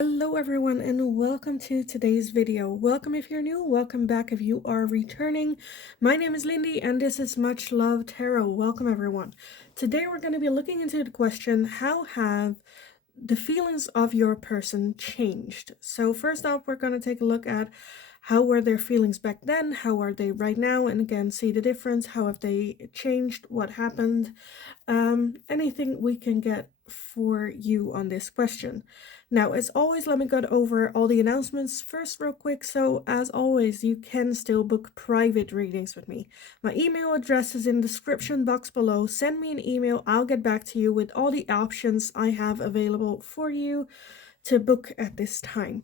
Hello everyone and welcome to today's video. Welcome if you're new, welcome back if you are returning. My name is Lindy and this is Much Love Tarot. Welcome everyone. Today we're going to be looking into the question, how have the feelings of your person changed? So first off, we're going to take a look at how were their feelings back then, how are they right now, and again see the difference, how have they changed, what happened, anything we can get for you on this question. Now, as always, let me go over all the announcements first real quick. So as always, you can still book private readings with me. My email address is in the description box below. Send me an email. I'll get back to you with all the options I have available for you to book at this time.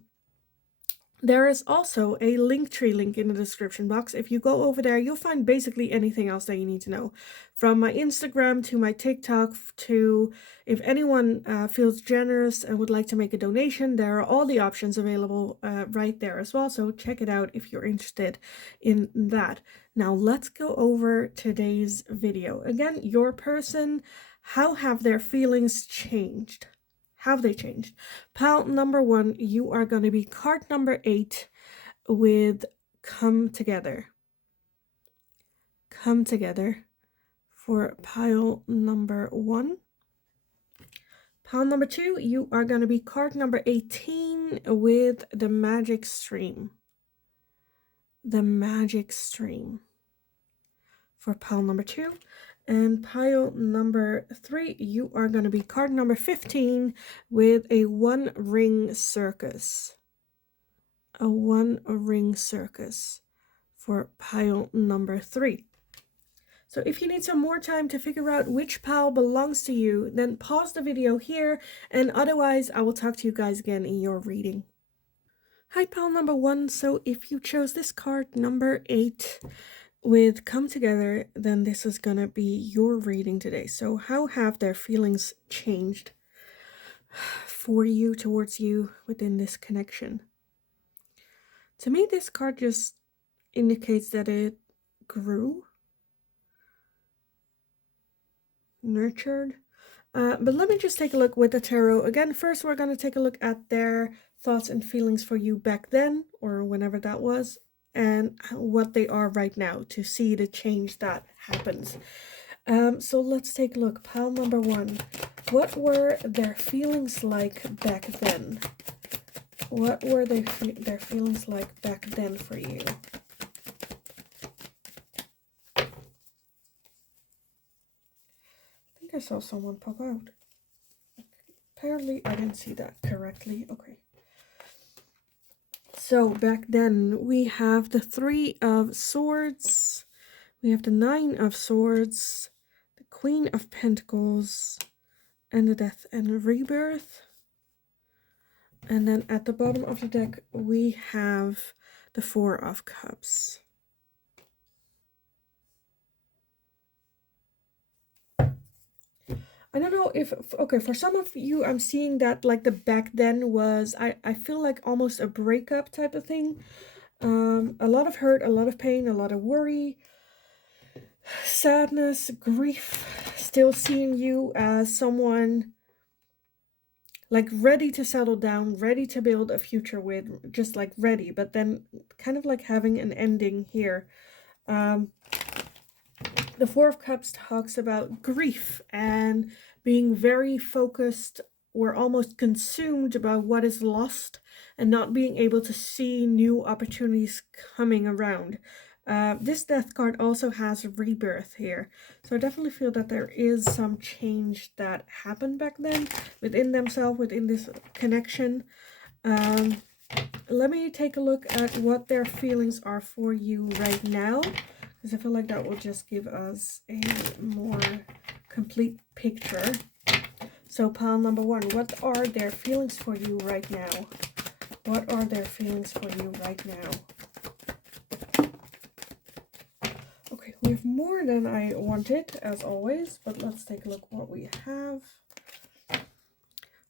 There is also a Linktree link in the description box. If you go over there, you'll find basically anything else that you need to know. From my Instagram to my TikTok to if anyone feels generous and would like to make a donation, there are all the options available right there as well. So check it out if you're interested in that. Now let's go over today's video. Again, your person, how have their feelings changed? Have they changed? Pile number 1, you are going to be card number 8 with Come Together. Come Together for pile number 1. Pile number 2, you are going to be card number 18 with the Magic Stream. The Magic Stream for pile number 2. And pile number 3, you are going to be card number 15 with a One Ring Circus. A One Ring Circus for pile number 3. So if you need some more time to figure out which pile belongs to you, then pause the video here, and otherwise I will talk to you guys again in your reading. Hi, pile number 1. So if you chose this card, number 8, with Come Together, then this is gonna be your reading today. So how have their feelings changed for you, towards you, within this connection? To me, this card just indicates that it grew, nurtured. But let me just take a look with the tarot. Again, first we're going to take a look at their thoughts and feelings for you back then, or whenever that was, and what they are right now, to see the change that happens. So let's take a look. Pile number 1. What were their feelings like back then? What were their feelings like back then for you? I think I saw someone pop out. Apparently I didn't see that correctly. Okay. So back then we have the 3 of Swords, we have the 9 of Swords, the Queen of Pentacles, and the Death and Rebirth. And then at the bottom of the deck we have the 4 of Cups. I don't know if, okay, for some of you, I'm seeing that like the back then was, I feel like almost a breakup type of thing. A lot of hurt, a lot of pain, a lot of worry, sadness, grief, still seeing you as someone like ready to settle down, ready to build a future with, just like ready, but then kind of like having an ending here. The 4 of Cups talks about grief and being very focused or almost consumed by what is lost and not being able to see new opportunities coming around. This Death card also has rebirth here. So I definitely feel that there is some change that happened back then within themselves, within this connection. Let me take a look at what their feelings are for you right now, because I feel like that will just give us a more complete picture. So pile number 1, what are their feelings for you right now? What are their feelings for you right now? Okay, we have more than I wanted, as always, but let's take a look what we have.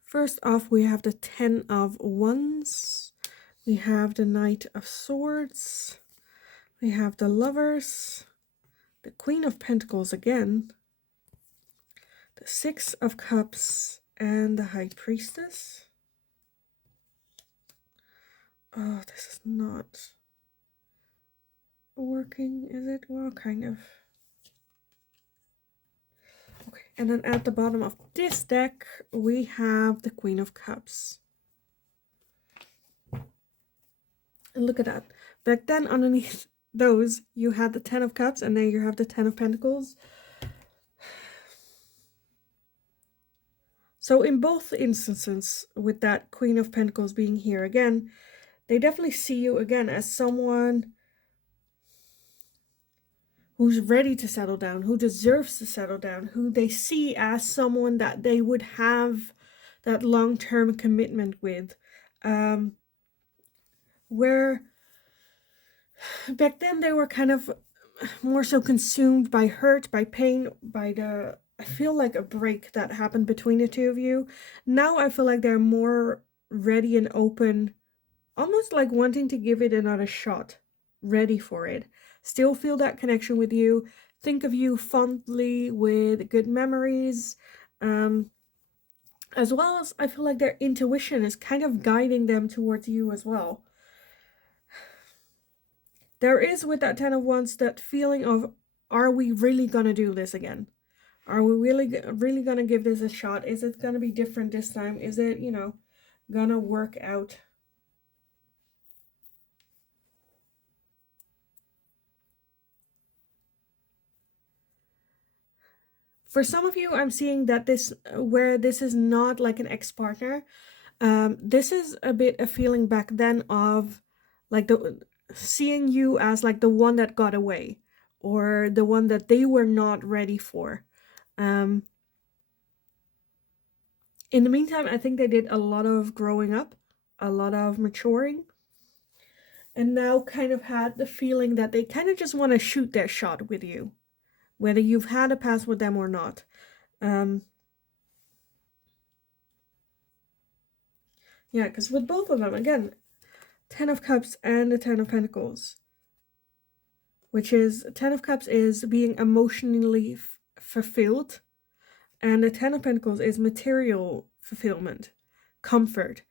First off, we have the 10 of Wands. We have the Knight of Swords. We have the Lovers. The Queen of Pentacles again. The 6 of Cups and the High Priestess. Oh, this is not working, is it? Well, kind of. Okay, and then at the bottom of this deck, we have the Queen of Cups. And look at that. Back then, underneath those, you had the 10 of Cups, and then you have the 10 of Pentacles. So in both instances, with that Queen of Pentacles being here again, they definitely see you again as someone who's ready to settle down, who deserves to settle down, who they see as someone that they would have that long-term commitment with. Where back then they were kind of more so consumed by hurt, by pain, by the, I feel like a break that happened between the two of you. Now I feel like they're more ready and open, almost like wanting to give it another shot, ready for it. Still feel that connection with you, think of you fondly with good memories, as well as I feel like their intuition is kind of guiding them towards you as well. There is, with that 10 of Wands, that feeling of, are we really gonna do this again? Are we really gonna give this a shot? Is it gonna be different this time? Is it, you know, gonna work out? For some of you, I'm seeing that this, where this is not like an ex-partner, this is a bit a feeling back then of like seeing you as like the one that got away, or the one that they were not ready for. In the meantime, I think they did a lot of growing up, a lot of maturing, and now kind of had the feeling that they kind of just want to shoot their shot with you, whether you've had a past with them or not. Yeah, because with both of them, again, 10 of Cups and the 10 of Pentacles, which is, 10 of Cups is being emotionally fulfilled, and the 10 of Pentacles is material fulfillment, comfort,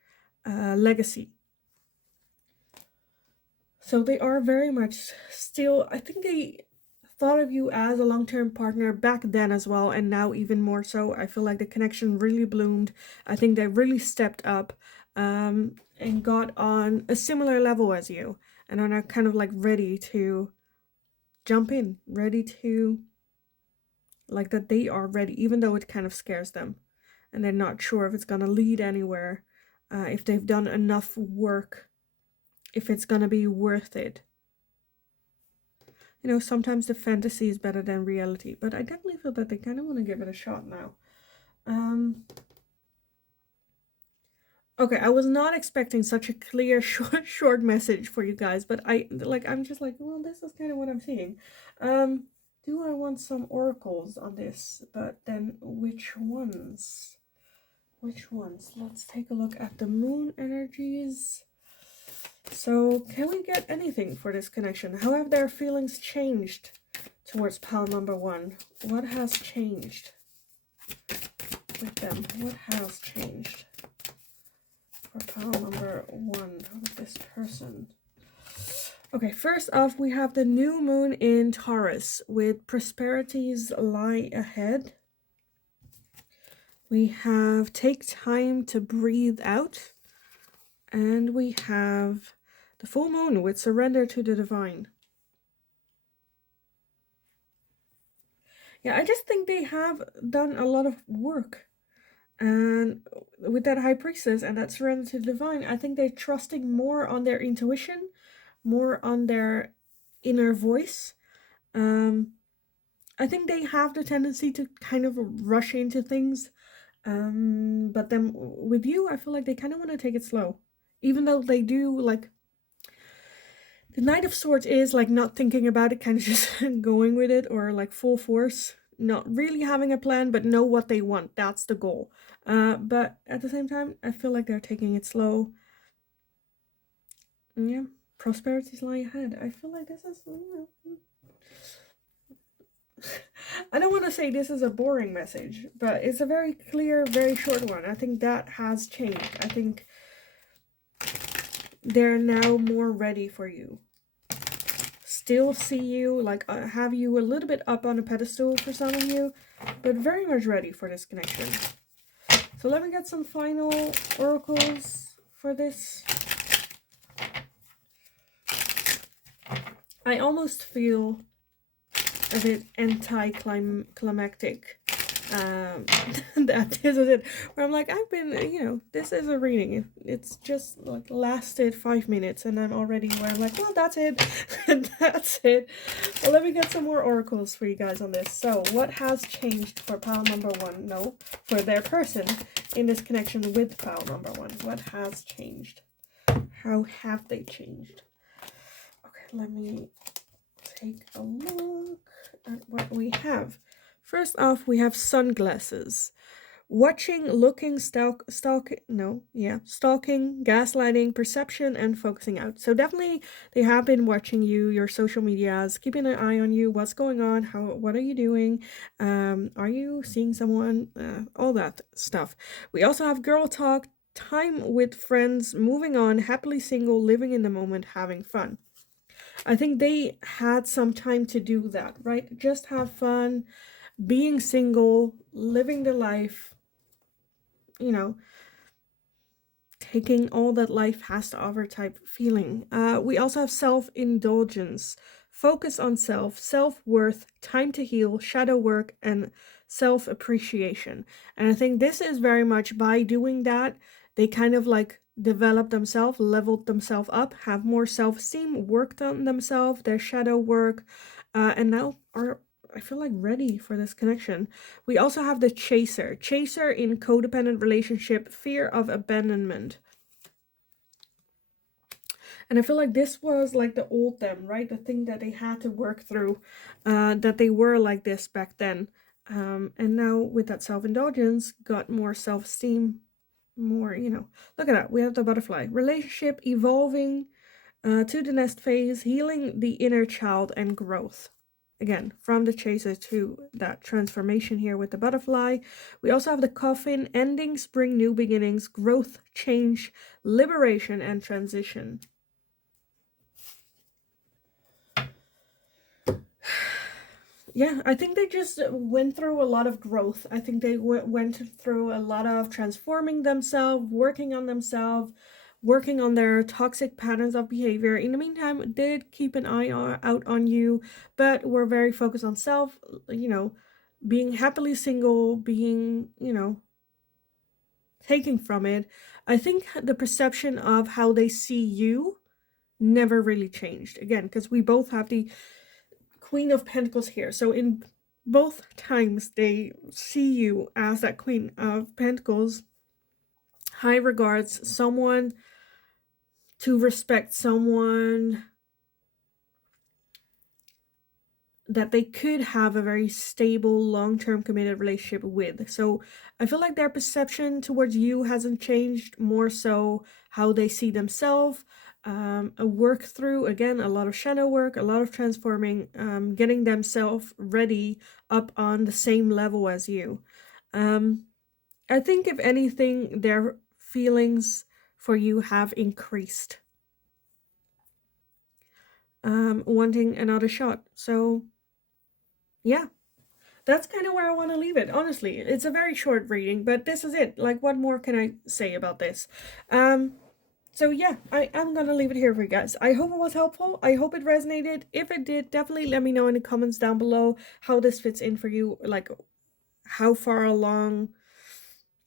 legacy. So they are very much still, I think they thought of you as a long-term partner back then as well, and now even more so. I feel like the connection really bloomed. I think they really stepped up, and got on a similar level as you, and are now kind of like ready to jump in, ready to, like, that they are ready, even though it kind of scares them, and they're not sure if it's gonna lead anywhere, if they've done enough work, if it's gonna be worth it. You know, sometimes the fantasy is better than reality, but I definitely feel that they kind of want to give it a shot now. Okay, I was not expecting such a clear short message for you guys, but I'm just like, well, this is kind of what I'm seeing. Do I want some oracles on this? But then which ones? Which ones? Let's take a look at the moon energies. So, can we get anything for this connection? How have their feelings changed towards pile number one? What has changed with them? What has changed for pile number one with this person? Okay, first off, we have the new moon in Taurus with prosperities lie ahead. We have take time to breathe out. And we have the full moon with surrender to the divine. Yeah, I just think they have done a lot of work. And with that high priestess and that surrender to the divine, I think they're trusting more on their intuition, more on their inner voice. I think they have the tendency to kind of rush into things. But then with you, I feel like they kind of want to take it slow. Even though they do, like, the Knight of Swords is like not thinking about it, kind of just going with it, or like full force, not really having a plan, but know what they want. That's the goal. But at the same time, I feel like they're taking it slow. Yeah, prosperity's lying ahead. I feel like this is, I don't want to say this is a boring message, but it's a very clear, very short one. I think that has changed. I think they're now more ready for you. Still see you, like have you a little bit up on a pedestal for some of you, but very much ready for this connection. So let me get some final oracles for this. I almost feel a bit anticlimactic. That this is it. Where I'm like, I've been, this is a reading. It's just like lasted 5 minutes, and I'm already where I'm like, well, that's it. That's it. Well, let me get some more oracles for you guys on this. So, what has changed for pile number 1? No, for their person in this connection with pile number 1. What has changed? How have they changed? Okay, let me take a look at what we have. First off, we have sunglasses. Watching, looking, stalking, gaslighting, perception, and focusing out. So definitely they have been watching you, your social medias, keeping an eye on you, what's going on, what are you doing, are you seeing someone, all that stuff. We also have girl talk, time with friends, moving on, happily single, living in the moment, having fun. I think they had some time to do that, right? Just have fun, being single, living the life, taking all that life has to offer type feeling. We also have self-indulgence, focus on self-worth, time to heal, shadow work, and self-appreciation. And I think this is very much by doing that, they kind of like developed themselves, leveled themselves up, have more self-esteem, worked on themselves, their shadow work, and now are, I feel like, ready for this connection. We also have the chaser. Chaser in codependent relationship, fear of abandonment. And I feel like this was like the old them, right? The thing that they had to work through, that they were like this back then. And now with that self-indulgence, got more self-esteem, more, look at that. We have the butterfly. Relationship evolving to the nest phase, healing the inner child, and growth. Again, from the chaser to that transformation here with the butterfly. We also have the coffin, ending, spring, new beginnings, growth, change, liberation, and transition. Yeah, I think they just went through a lot of growth. I think they went through a lot of transforming themselves, working on themselves, working on their toxic patterns of behavior. In the meantime, did keep an eye out on you, but were very focused on self, being happily single, being, taking from it. I think the perception of how they see you never really changed. Again, because we both have the Queen of Pentacles here. So in both times they see you as that Queen of Pentacles. High regards, someone to respect, someone that they could have a very stable, long-term committed relationship with. So I feel like their perception towards you hasn't changed, more so how they see themselves. A work through, again, a lot of shadow work, a lot of transforming, getting themselves ready up on the same level as you. I think if anything, their feelings for you have increased. Wanting another shot. So yeah, that's kind of where I want to leave it. Honestly, it's a very short reading, but this is it. Like, what more can I say about this? So yeah, I'm gonna leave it here for you guys. I hope it was helpful. I hope it resonated. If it did, definitely let me know in the comments down below how this fits in for you. Like, how far along,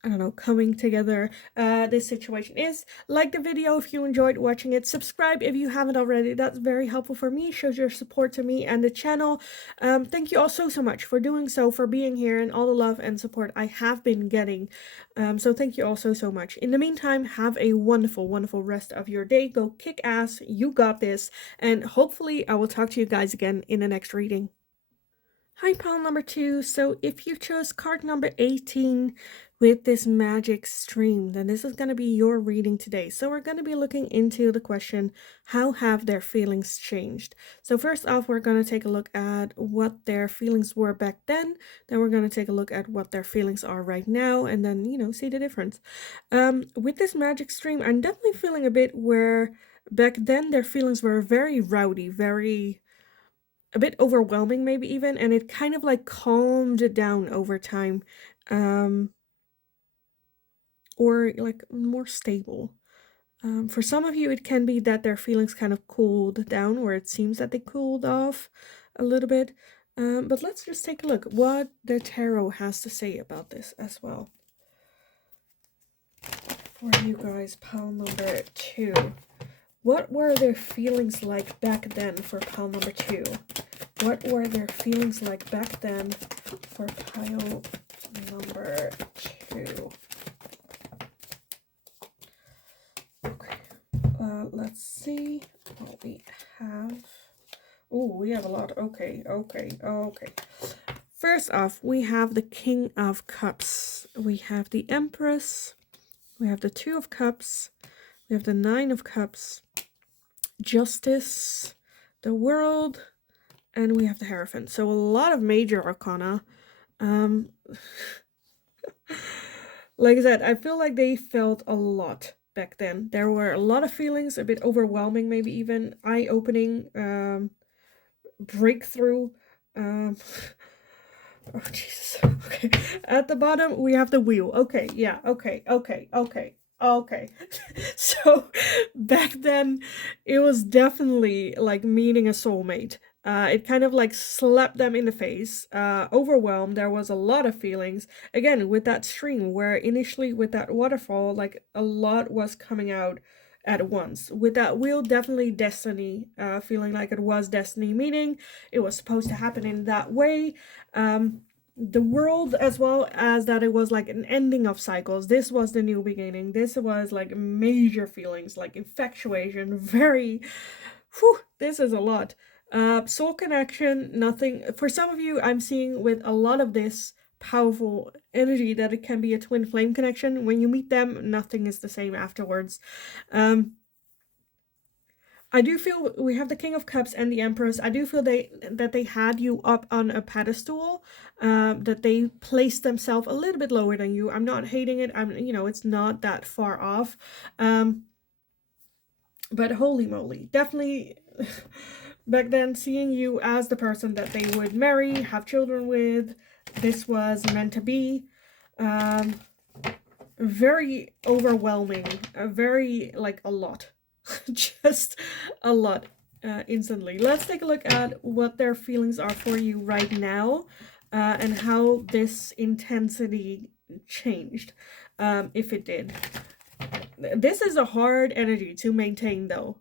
I don't know, coming together this situation is. Like the video if you enjoyed watching it. Subscribe if you haven't already. That's very helpful for me. Shows your support to me and the channel. Thank you all so much for doing so, for being here, and all the love and support I have been getting. So thank you all so much. In the meantime, have a wonderful, wonderful rest of your day. Go kick ass. You got this. And hopefully I will talk to you guys again in the next reading. Hi, pile number 2. So if you chose card number 18, with this magic stream, then this is going to be your reading today. So we're going to be looking into the question, how have their feelings changed? So first off, we're going to take a look at what their feelings were back then. Then we're going to take a look at what their feelings are right now, and then, see the difference. With this magic stream, I'm definitely feeling a bit where back then their feelings were very rowdy, a bit overwhelming maybe even, and it kind of like calmed down over time. Um, or like more stable. For some of you, it can be that their feelings kind of cooled down, or it seems that they cooled off a little bit. But let's just take a look what the tarot has to say about this as well. For you guys, pile number 2. What were their feelings like back then for pile number 2? What were their feelings like back then for pile number 2? Let's see what we have. Oh, we have a lot. Okay. First off, we have the King of Cups. We have the Empress. We have the Two of Cups. We have the Nine of Cups. Justice. The World. And we have the Hierophant. So a lot of major arcana. Like I said, I feel like they felt a lot back then. There were a lot of feelings, a bit overwhelming, maybe even eye-opening, breakthrough. Oh, Jesus. Okay. At the bottom, we have the Wheel. Okay, yeah, okay. So, back then, it was definitely like meeting a soulmate. It kind of like slapped them in the face, overwhelmed. There was a lot of feelings. Again, with that stream, where initially with that waterfall, like a lot was coming out at once. With that Wheel, definitely destiny, feeling like it was destiny, meaning it was supposed to happen in that way. The World, as well as that it was like an ending of cycles. This was the new beginning. This was like major feelings, like infatuation, very, whew, this is a lot. Soul connection, nothing. For some of you, I'm seeing with a lot of this powerful energy that it can be a twin flame connection. When you meet them, nothing is the same afterwards. I do feel we have the King of Cups and the Empress. I do feel that they had you up on a pedestal, that they placed themselves a little bit lower than you. I'm not hating it. It's not that far off. But holy moly, definitely back then, seeing you as the person that they would marry, have children with, this was meant to be. Very overwhelming, very, like, a lot. Just a lot, instantly. Let's take a look at what their feelings are for you right now, and how this intensity changed, if it did. This is a hard energy to maintain, though.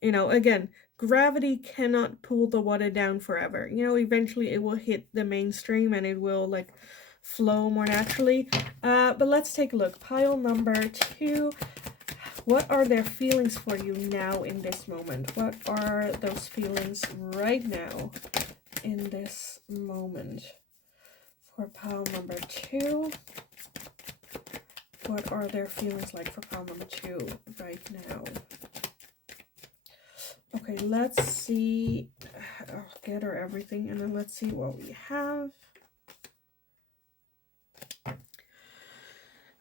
Again, gravity cannot pull the water down forever. Eventually it will hit the mainstream and it will, like, flow more naturally. But let's take a look. Pile number 2. What are their feelings for you now in this moment? What are those feelings right now in this moment? For pile number 2. What are their feelings like for pile number 2 right now? Okay, let's see. I'll gather everything and then let's see what we have.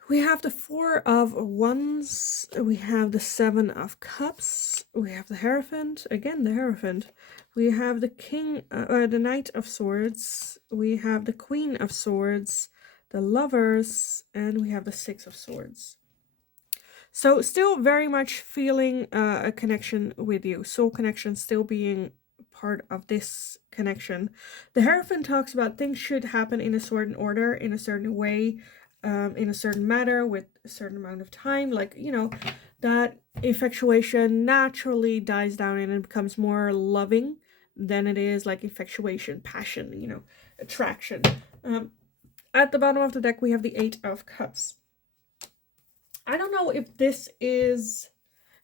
We have the Four of Wands, we have the Seven of Cups, we have the Hierophant, again the Hierophant, we have the Knight of Swords, we have the Queen of Swords, the Lovers, and we have the Six of Swords. So still very much feeling a connection with you, soul connection still being part of this connection. The Hierophant talks about things should happen in a certain order, in a certain way, in a certain manner, with a certain amount of time, like, that infatuation naturally dies down and it becomes more loving than it is like infatuation, passion, attraction. At the bottom of the deck, we have the Eight of Cups. I don't know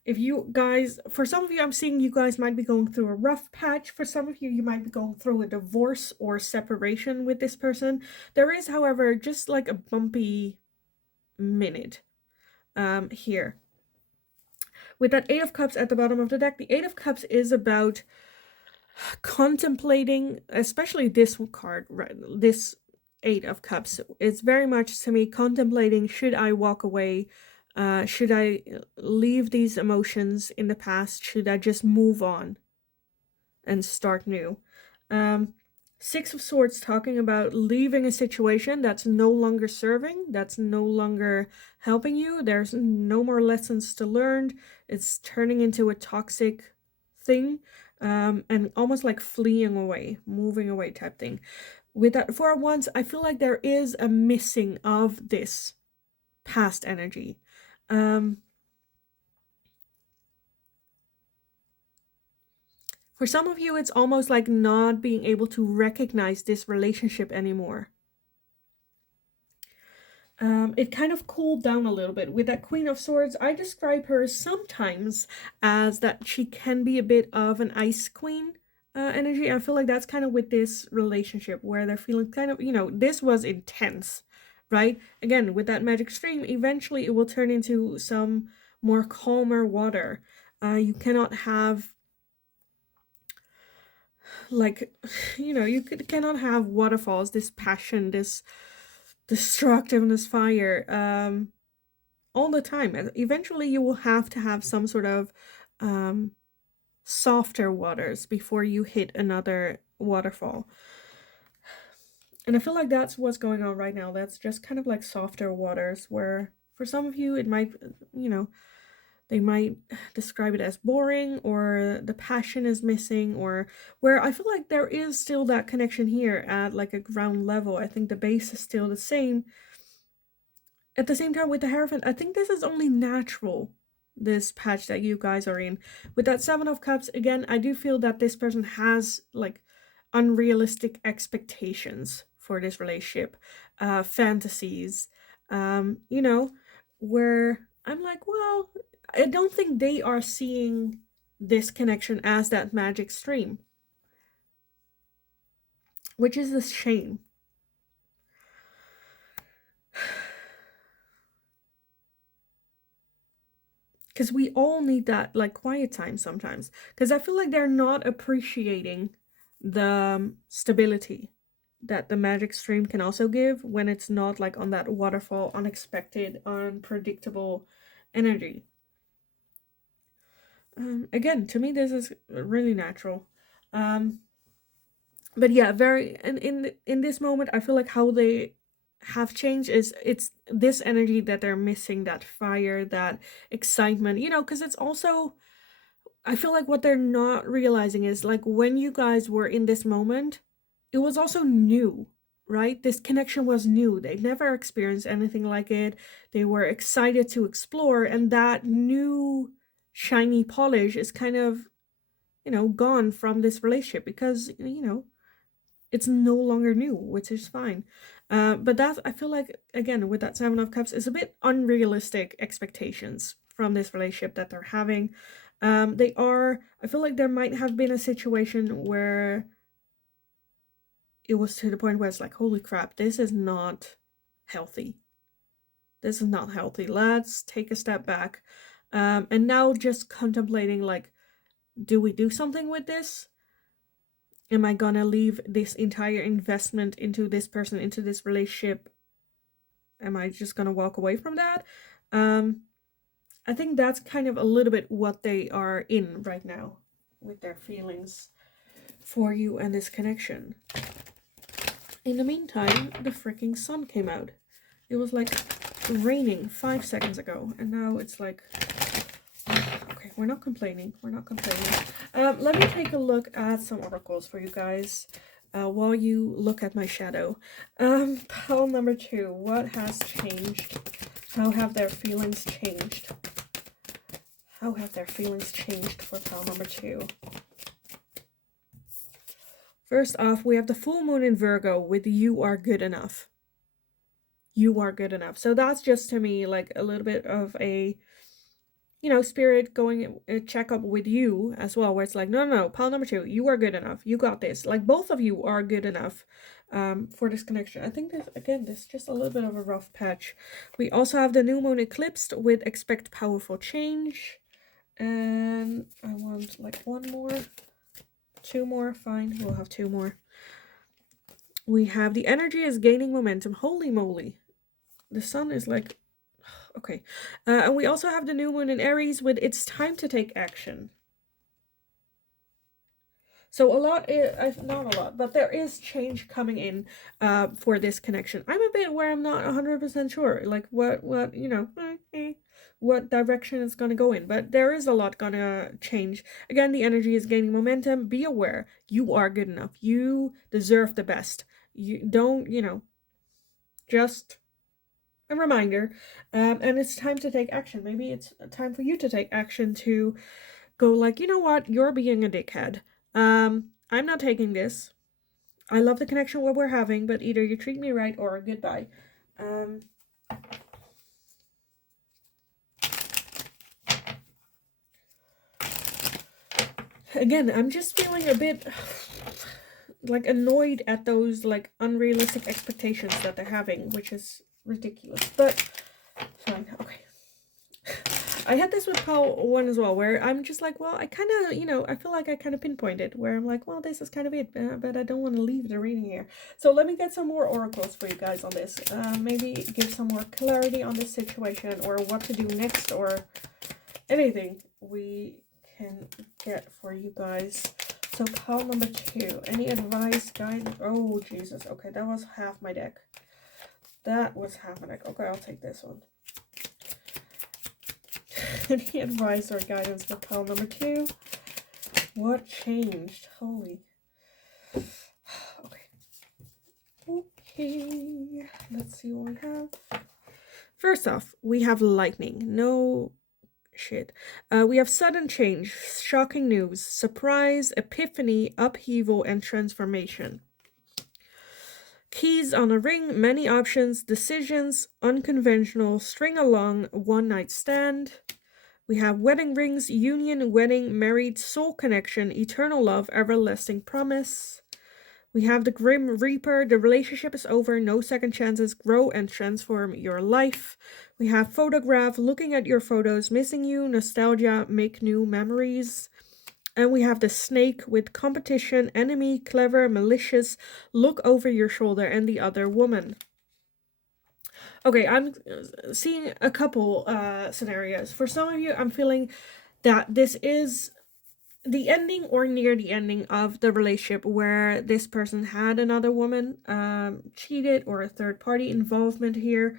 if you guys, for some of you, I'm seeing you guys might be going through a rough patch. For some of you, you might be going through a divorce or separation with this person. There is, however, just like a bumpy minute here. With that Eight of Cups at the bottom of the deck, the Eight of Cups is about contemplating, especially this card, right? This Eight of Cups. It's very much to me contemplating, should I walk away? Should I leave these emotions in the past? Should I just move on and start new? Six of Swords talking about leaving a situation that's no longer serving, that's no longer helping you. There's no more lessons to learn. It's turning into a toxic thing, and almost like fleeing away, moving away type thing. With that Four of Wands, I feel like there is a missing of this past energy. For some of you, it's almost like not being able to recognize this relationship anymore. It kind of cooled down a little bit. With that Queen of Swords, I describe her sometimes as that she can be a bit of an ice queen energy. I feel like that's kind of with this relationship where they're feeling kind of, you know, this was intense, right? Again, with that magic stream, eventually it will turn into some more calmer water. You cannot have, like, you know, you cannot have waterfalls, this passion, this destructiveness, fire, all the time. And eventually you will have to have some sort of softer waters before you hit another waterfall. And I feel like that's what's going on right now. That's just kind of like softer waters, where for some of you it might, you know, they might describe it as boring, or the passion is missing, or where I feel like there is still that connection here at like a ground level. I think the base is still the same. At the same time, with the Hierophant, I think this is only natural, this patch that you guys are in. With that Seven of Cups, again, I do feel that this person has like unrealistic expectations for this relationship, fantasies, you know, where I'm like, well, I don't think they are seeing this connection as that magic stream, which is a shame. Because we all need that like quiet time sometimes. Because I feel like they're not appreciating the stability that the magic stream can also give when it's not like on that waterfall, unexpected, unpredictable energy. Again, to me, this is really natural. But yeah, very, and in this moment, I feel like how they have changed is it's this energy that they're missing, that fire, that excitement, you know, because it's also, I feel like what they're not realizing is like when you guys were in this moment, it was also new, right? This connection was new. They never experienced anything like it. They were excited to explore, and that new shiny polish is kind of, you know, gone from this relationship because, you know, it's no longer new, which is fine. But that, I feel like, again, with that Seven of Cups, is a bit unrealistic expectations from this relationship that they're having. They are, I feel like there might have been a situation where it was to the point where it's like, holy crap, this is not healthy. This is not healthy. Let's take a step back. And now just contemplating, like, do we do something with this? Am I gonna leave this entire investment into this person, into this relationship? Am I just gonna walk away from that? I think that's kind of a little bit what they are in right now with their feelings for you and this connection. In the meantime, the freaking sun came out. It was like raining 5 seconds ago, and now it's like, okay, we're not complaining. We're not complaining. Let me take a look at some oracles for you guys while you look at my shadow. Pile number 2. What has changed? How have their feelings changed? How have their feelings changed for pile number 2? First off, we have the full moon in Virgo with you are good enough. You are good enough. So that's just to me like a little bit of a spirit going a checkup with you as well, where it's like, no, no, no, pile number 2, you are good enough. You got this. Like, both of you are good enough for this connection. I think this is just a little bit of a rough patch. We also have the new moon eclipsed with expect powerful change. And I want like 1 more, 2 more, fine, we'll have 2 more. We have the energy is gaining momentum. Holy moly. The sun is like, okay. And we also have the new moon in Aries with it's time to take action. So a lot, not a lot, but there is change coming in for this connection. I'm a bit where I'm not 100% sure, like what what direction it's going to go in, but there is a lot going to change. Again, the energy is gaining momentum. Be aware, you are good enough. You deserve the best. You don't, just a reminder. And it's time to take action. Maybe it's time for you to take action to go like, you know what, you're being a dickhead. I'm not taking this. I love the connection what we're having, but either you treat me right or goodbye. Again, I'm just feeling a bit like annoyed at those like unrealistic expectations that they're having, which is ridiculous. But fine, okay. I had this with Paul 1 as well, where I'm just like, well, I kind of, I feel like I kind of pinpointed, where I'm like, well, this is kind of it, but I don't want to leave the reading here. So let me get some more oracles for you guys on this. Maybe give some more clarity on this situation, or what to do next, or anything we can get for you guys. So pile number 2, any advice, guidance? Oh, Jesus. Okay, that was half my deck. That was half my deck. Okay, I'll take this one. Any advice or guidance for pile number 2? What changed? Holy. Okay, let's see what we have. First off, we have lightning. No shit. We have sudden change, shocking news, surprise, epiphany, upheaval, and transformation. Keys on a ring, many options, decisions, unconventional, string along, one night stand. We have wedding rings, union, wedding, married, soul connection, eternal love, everlasting promise. We have the Grim Reaper, the relationship is over, no second chances, grow and transform your life. We have photograph, looking at your photos, missing you, nostalgia, make new memories. And we have the snake with competition, enemy, clever, malicious, look over your shoulder, and the other woman. Okay, I'm seeing a couple scenarios. For some of you, I'm feeling that this is the ending or near the ending of the relationship where this person had another woman, cheated, or a third party involvement here.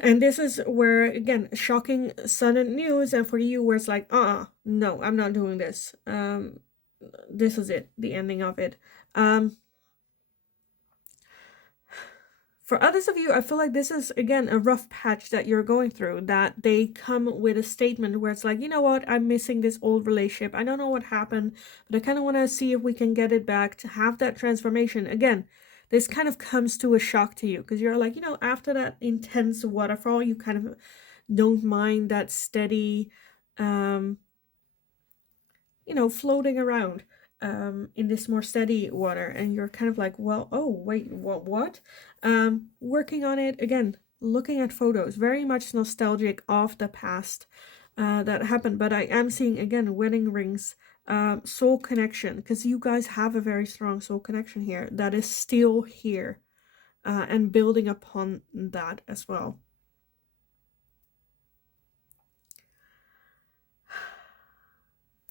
And this is where, again, shocking sudden news, and for you where it's like, no, I'm not doing this. This is it, the ending of it. For others of you, I feel like this is, again, a rough patch that you're going through, that they come with a statement where it's like, you know what, I'm missing this old relationship. I don't know what happened, but I kind of want to see if we can get it back to have that transformation. Again, this kind of comes to a shock to you because you're like, after that intense waterfall, you kind of don't mind that steady, floating around in this more steady water, and you're kind of like, well, oh wait, what? Working on it again, looking at photos, very much nostalgic of the past that happened. But I am seeing again wedding rings, soul connection, because you guys have a very strong soul connection here that is still here, and building upon that as well.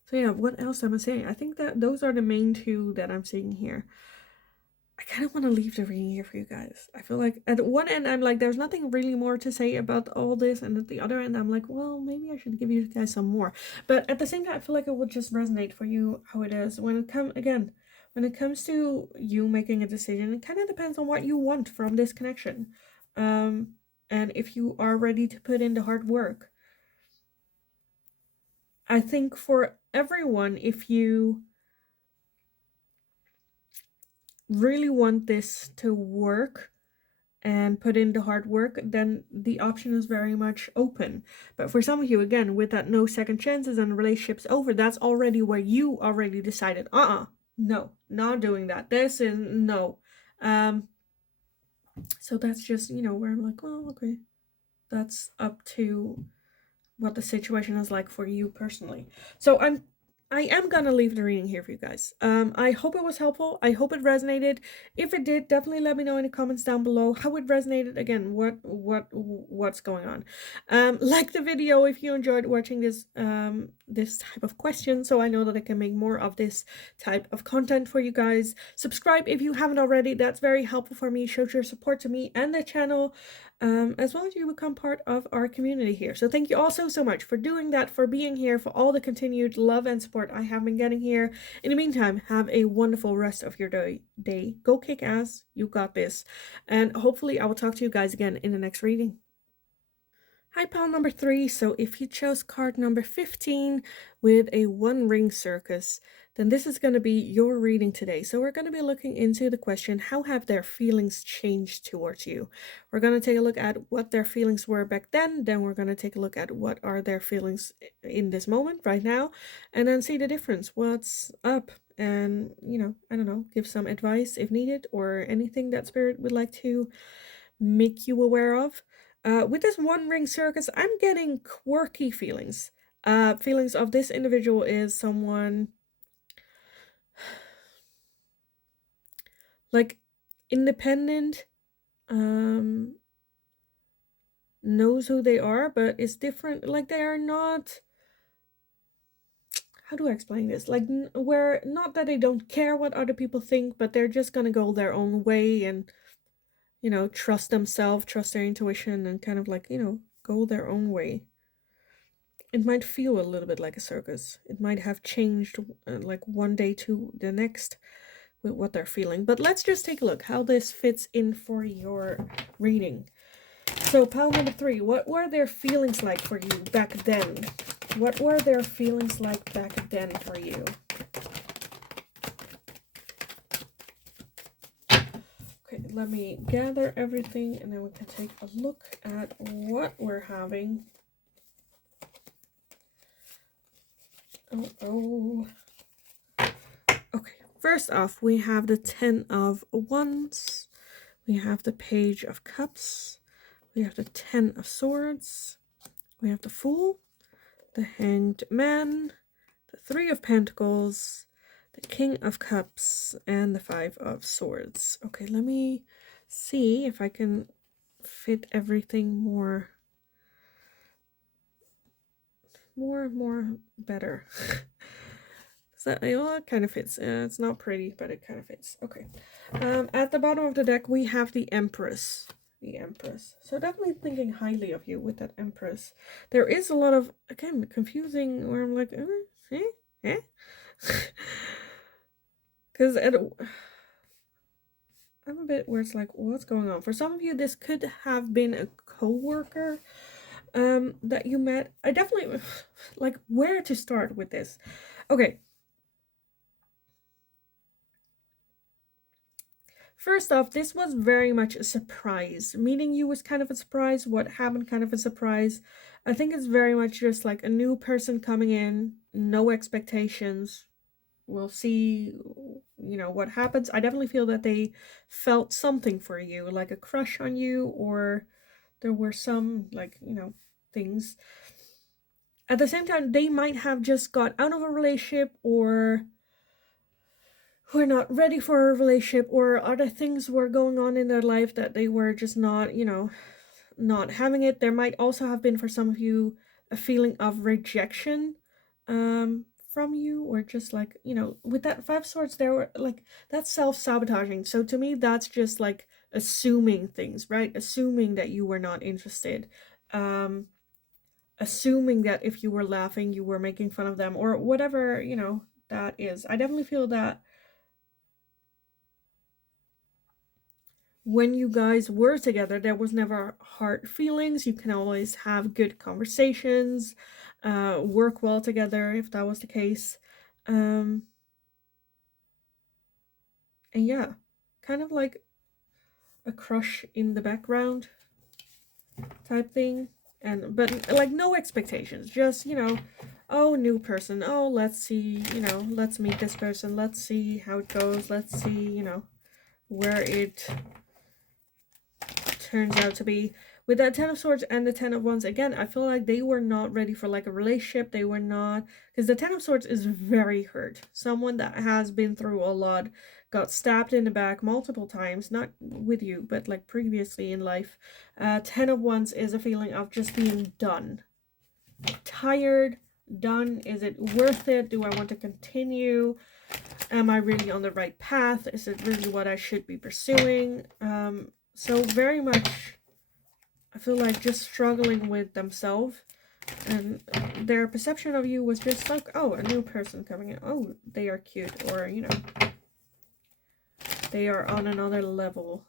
So yeah, what else am I saying? I think that those are the main 2 that I'm seeing here. I kind of want to leave the reading here for you guys. I feel like at one end, I'm like, there's nothing really more to say about all this. And at the other end, I'm like, well, maybe I should give you guys some more. But at the same time, I feel like it would just resonate for you how it is. When it comes to you making a decision, it kind of depends on what you want from this connection. And if you are ready to put in the hard work. I think for everyone, if you really want this to work and put in the hard work, then the option is very much open. But for some of you, again, with that no second chances and the relationship's over, that's already where you already decided, no, not doing that. This is no. So that's just, where I'm like, well, okay, that's up to what the situation is like for you personally. So I am gonna leave the reading here for you guys. I hope it was helpful. I hope it resonated. If it did, definitely let me know in the comments down below how it resonated. Again, what's going on. Like the video if you enjoyed watching this type of question, so I know that I can make more of this type of content for you guys. Subscribe if you haven't already. That's very helpful for me. Shows your support to me and the channel. As well as you become part of our community here. So thank you all so much for doing that, for being here, for all the continued love and support I have been getting here. In the meantime, have a wonderful rest of your day. Go kick ass. You got this. And hopefully I will talk to you guys again in the next reading. Hi, pile number 3. So if you chose card number 15 with a 1-ring circus, then this is going to be your reading today. So we're going to be looking into the question, how have their feelings changed towards you? We're going to take a look at what their feelings were back then we're going to take a look at what are their feelings in this moment right now, and then see the difference, what's up, and, I don't know, give some advice if needed, or anything that Spirit would like to make you aware of. With this 1-ring circus, I'm getting quirky feelings. Feelings of this individual is someone like independent, knows who they are, but it's different. Like, they are not, how do I explain this? Like, where, not that they don't care what other people think, but they're just gonna go their own way and, trust themselves, trust their intuition, and kind of like, go their own way. It might feel a little bit like a circus. It might have changed like one day to the next with what they're feeling. But let's just take a look how this fits in for your reading. So pile number 3, what were their feelings like for you back then? What were their feelings like back then for you? Okay, let me gather everything and then we can take a look at what we're having. Okay, first off, we have the 10 of Wands, we have the Page of Cups, we have the 10 of Swords, we have the Fool, the Hanged Man, the 3 of Pentacles, the King of Cups, and the 5 of Swords. Okay, let me see if I can fit everything more better. So it kind of fits. It's not pretty, but it kind of fits. Okay. At the bottom of the deck, we have the Empress. The Empress. So definitely thinking highly of you with that Empress. There is a lot of, again, confusing, where I'm like, because I'm a bit where it's like, what's going on? For some of you, this could have been a co-worker that you met. I definitely, like, where to start with this? Okay. First off, this was very much a surprise. Meeting you was kind of a surprise. What happened, kind of a surprise. I think it's very much just like a new person coming in, no expectations. We'll see, what happens. I definitely feel that they felt something for you, like a crush on you, or there were some, like, things. At the same time, they might have just got out of a relationship, or who are not ready for a relationship, or other things were going on in their life that they were just not, not having it. There might also have been, for some of you, a feeling of rejection from you, or just like, with that 5 of Swords, there were like, that's self-sabotaging. So to me, that's just like assuming things, right? Assuming that you were not interested. Assuming that if you were laughing, you were making fun of them, or whatever, that is. I definitely feel that when you guys were together, there was never hard feelings. You can always have good conversations, work well together if that was the case. And yeah, kind of like a crush in the background type thing. But like no expectations, just, you know, oh, new person, oh, let's see, you know, let's meet this person, let's see how it goes, let's see, you know, where it turns out to be. With that Ten of Swords and the Ten of Wands, again, I feel like they were not ready for like a relationship. They were not, because the Ten of Swords is very hurt. Someone that has been through a lot, got stabbed in the back multiple times, not with you, but like previously in life. Ten of Wands is a feeling of just being done. Tired, done. Is it worth it? Do I want to continue? Am I really on the right path? Is it really what I should be pursuing? So very much, I feel like just struggling with themselves, and their perception of you was just like, oh, a new person coming in. Oh, they are cute, or, you know, they are on another level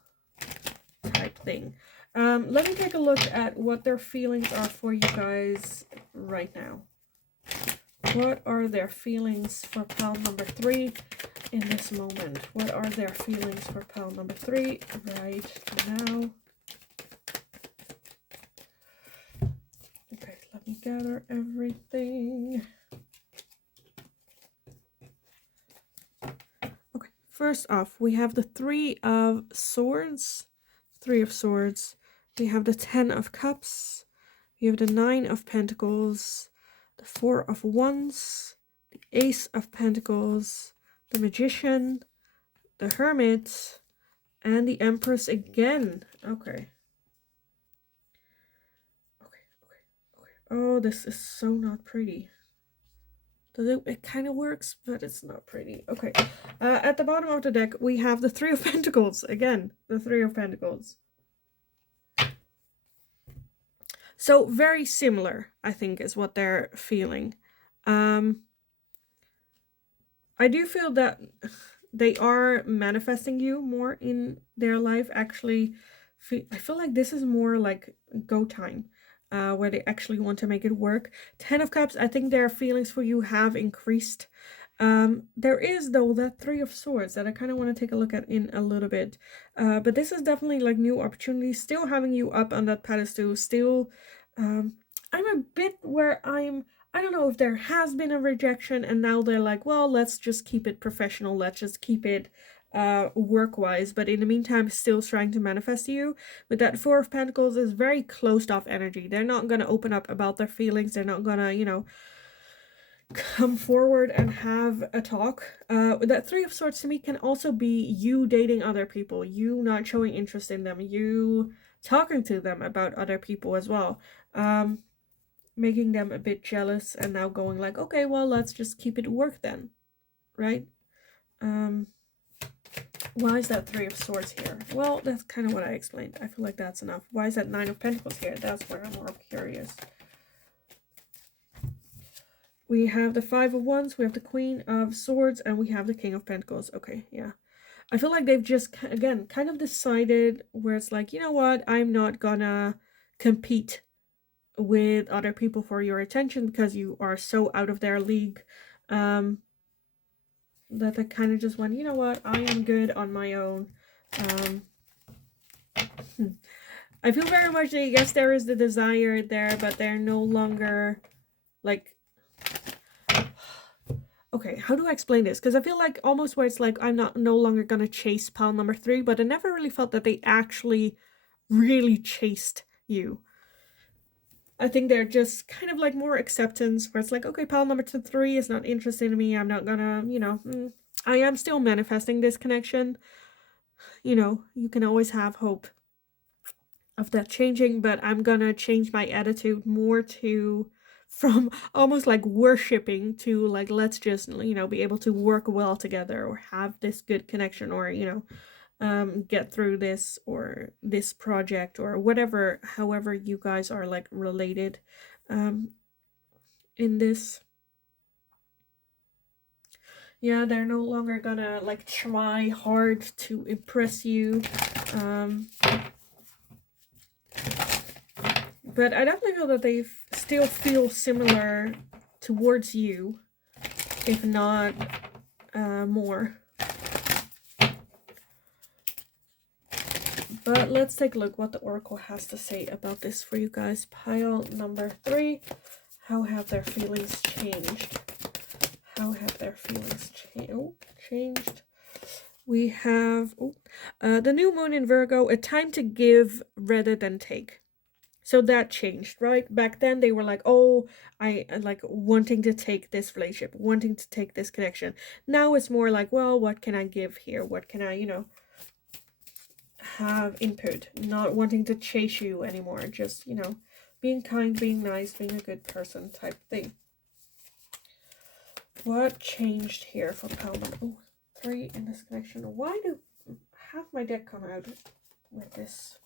type thing. Let me take a look at what their feelings are for you guys right now. What are their feelings for pile number 3 in this moment? What are their feelings for pile number 3 right now? Okay, let me gather everything. Okay, first off, we have the Three of Swords. Three of Swords. We have the Ten of Cups. We have the Nine of Pentacles. The Four of Wands. The Ace of Pentacles. The Magician. The Hermit. And the Empress again. Okay. Oh, this is so not pretty. It kind of works, but it's not pretty. Okay. At the bottom of the deck, we have the Three of Pentacles. Again, the Three of Pentacles. So, very similar, I think, is what they're feeling. I do feel that they are manifesting you more in their life. Actually, I feel like this is more like go time. Where they actually want to make it work. Ten of Cups, I think their feelings for you have increased. There is, though, that Three of Swords that I kind of want to take a look at in a little bit. But this is definitely like new opportunities, still having you up on that pedestal, still, I'm a bit where I don't know if there has been a rejection and now they're like, well, let's just keep it professional, let's just keep it work-wise, but in the meantime still trying to manifest you. With that Four of Pentacles is very closed off energy. They're not going to open up about their feelings. They're not going to, you know, come forward and have a talk. That Three of Swords to me can also be you dating other people, you not showing interest in them, you talking to them about other people as well, making them a bit jealous and now going like, okay, well, let's just keep it work then, right? Why is that Three of Swords here? Well, that's kind of what I explained. I feel like that's enough. Why is that Nine of Pentacles here? That's where I'm more curious. We have the Five of Wands, we have the Queen of Swords, and we have the King of Pentacles. Okay, yeah. I feel like they've just, again, kind of decided where it's like, you know what, I'm not gonna compete with other people for your attention because you are so out of their league. That I kind of just went, you know what, I am good on my own. I feel very much that, yes, there is the desire there, but they're no longer, like, okay, how do I explain this? Because I feel like almost where it's like, I'm no longer going to chase pile number 3, but I never really felt that they actually really chased you. I think they're just kind of like more acceptance, where it's like, okay, pile number 3 is not interested in me. I'm not gonna, you know, I am still manifesting this connection. You know, you can always have hope of that changing, but I'm gonna change my attitude more to, from almost like worshipping to like, let's just, you know, be able to work well together or have this good connection, or, you know, get through this or this project or whatever, however you guys are like related in this. Yeah, they're no longer gonna like try hard to impress you. But I definitely feel that they still feel similar towards you, if not more. But let's take a look what the Oracle has to say about this for you guys. Pile number 3. How have their feelings changed? How have their feelings changed? We have the new moon in Virgo, a time to give rather than take. So that changed, right? Back then they were like, oh, I like wanting to take this relationship, wanting to take this connection. Now it's more like, well, what can I give here? What can I, have input? Not wanting to chase you anymore. Just, being kind, being nice, being a good person type thing. What changed here for pile number 3 in this connection? Why do half my deck come out with this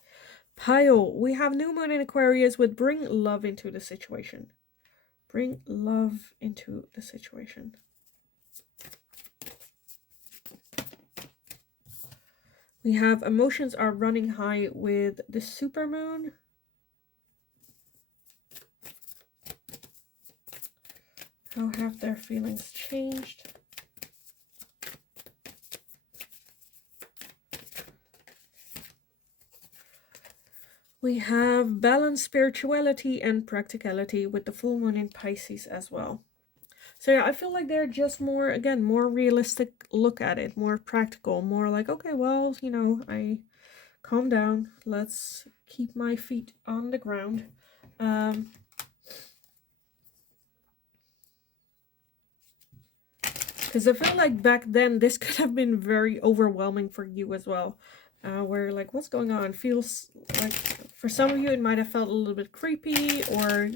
pile? We have new moon in Aquarius with bring love into the situation. Bring love into the situation. We have emotions are running high with the supermoon. How have their feelings changed? We have balanced spirituality and practicality with the full moon in Pisces as well. So yeah, I feel like they're just more, again, more realistic look at it, more practical, more like, okay, well, I calm down. Let's keep my feet on the ground. Because I feel like back then this could have been very overwhelming for you as well. Where like, what's going on? Feels like for some of you it might have felt a little bit creepy, or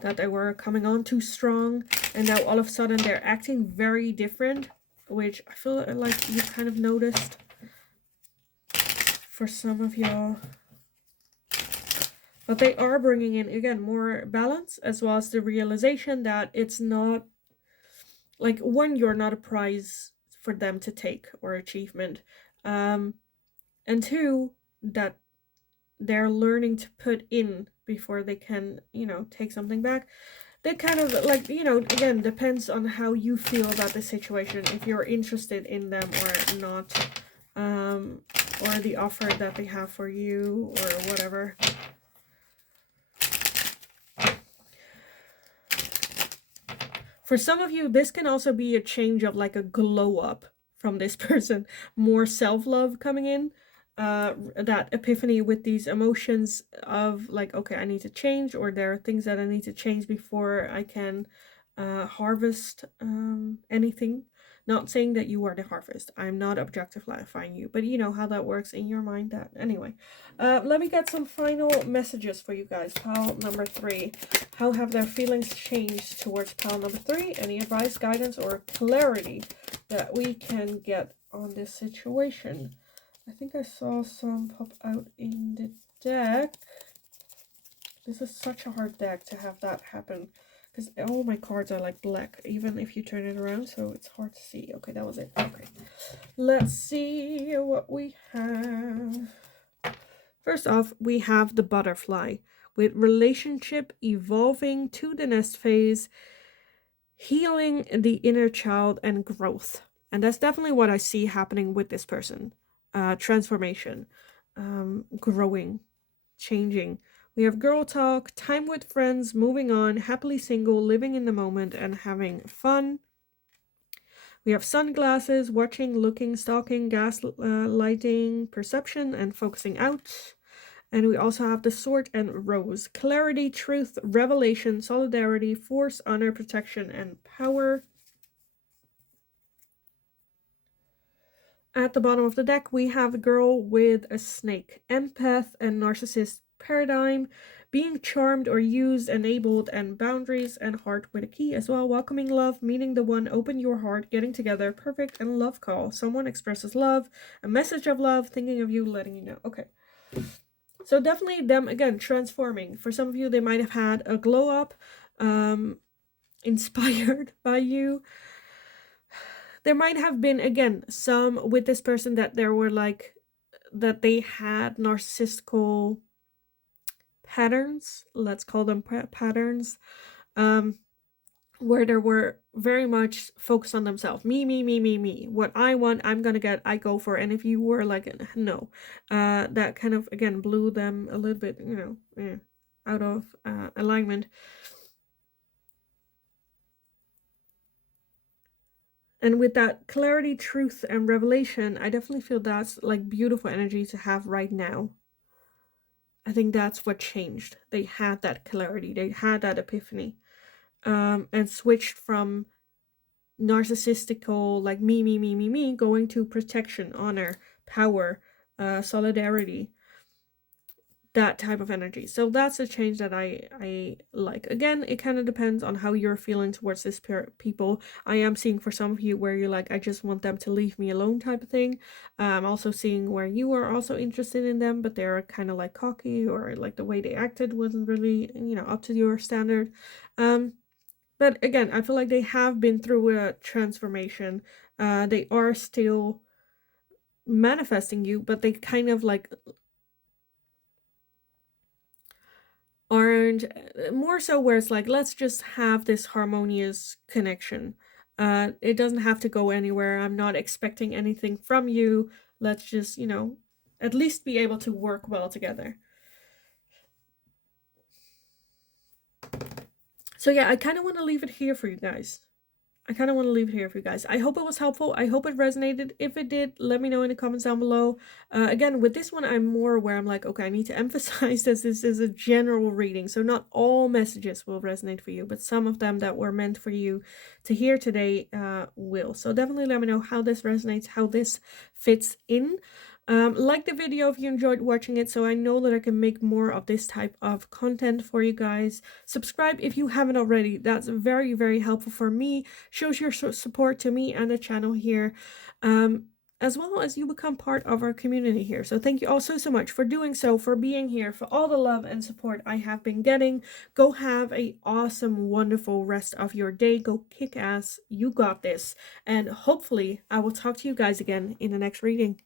that they were coming on too strong, and now all of a sudden they're acting very different, which I feel like you kind of noticed for some of y'all. But they are bringing in, again, more balance, as well as the realization that it's not like, one, you're not a prize for them to take or achievement, and two, that they're learning to put in before they can, take something back. They kind of like, again, depends on how you feel about the situation, if you're interested in them or not, or the offer that they have for you or whatever. For some of you, this can also be a change of like a glow up from this person, more self-love coming in, that epiphany with these emotions of like, okay, I need to change, or there are things that I need to change before I can harvest anything. Not saying that you are the harvest. I'm not objectifying you, but you know how that works in your mind. That anyway. Let me get some final messages for you guys. Pile number 3. How have their feelings changed towards pile number 3? Any advice, guidance, or clarity that we can get on this situation? I think I saw some pop out in the deck. This is such a hard deck to have that happen, because all my cards are like black, even if you turn it around, so it's hard to see. Okay, that was it. Okay, let's see what we have. First off, we have the butterfly with relationship evolving to the nest phase, healing the inner child, and growth. And that's definitely what I see happening with this person. Transformation, growing, changing. We have girl talk, time with friends, moving on, happily single, living in the moment, and having fun. We have sunglasses, watching, looking, stalking, gaslighting, perception, and focusing out. And we also have the sword and rose. Clarity, truth, revelation, solidarity, force, honor, protection, and power. At the bottom of the deck, we have a girl with a snake. Empath and narcissist paradigm. Being charmed or used, enabled, and boundaries, and heart with a key as well. Welcoming love, meeting the one, open your heart, getting together, perfect, and love call. Someone expresses love, a message of love, thinking of you, letting you know. Okay. So definitely them, again, transforming. For some of you, they might have had a glow up, inspired by you. There might have been, again, some with this person that there were like, that they had narcissistical patterns, let's call them patterns, where there were very much focused on themselves. Me. What I want, I'm gonna get, I go for it. And if you were like, no, that kind of, again, blew them a little bit, out of alignment. And with that clarity, truth, and revelation, I definitely feel that's like beautiful energy to have right now. I think that's what changed. They had that clarity, they had that epiphany, and switched from narcissistical, like me, going to protection, honor, power, solidarity, that type of energy. So that's a change that I like. Again, it kind of depends on how you're feeling towards this people. I am seeing for some of you where you're like, I just want them to leave me alone type of thing. I'm also seeing where you are also interested in them, but they're kind of like cocky, or like the way they acted wasn't really, up to your standard. But again, I feel like they have been through a transformation. They are still manifesting you, but they kind of like aren't, more so where it's like, let's just have this harmonious connection. It doesn't have to go anywhere. I'm not expecting anything from you. Let's just, at least be able to work well together. So yeah, I kind of want to leave it here for you guys. I kind of want to leave it here for you guys. I hope it was helpful. I hope it resonated. If it did, let me know in the comments down below. Again, with this one, I'm more where I'm like, okay, I need to emphasize that this is a general reading. So not all messages will resonate for you, but some of them that were meant for you to hear today will. So definitely let me know how this resonates, how this fits in. Like the video if you enjoyed watching it, so I know that I can make more of this type of content for you guys. Subscribe if you haven't already. That's very, very helpful for me. Shows your support to me and the channel here, as well as you become part of our community here. So thank you all so much for doing so, for being here, for all the love and support I have been getting. Go have a awesome, wonderful rest of your day. Go kick ass. You got this. And hopefully I will talk to you guys again in the next reading.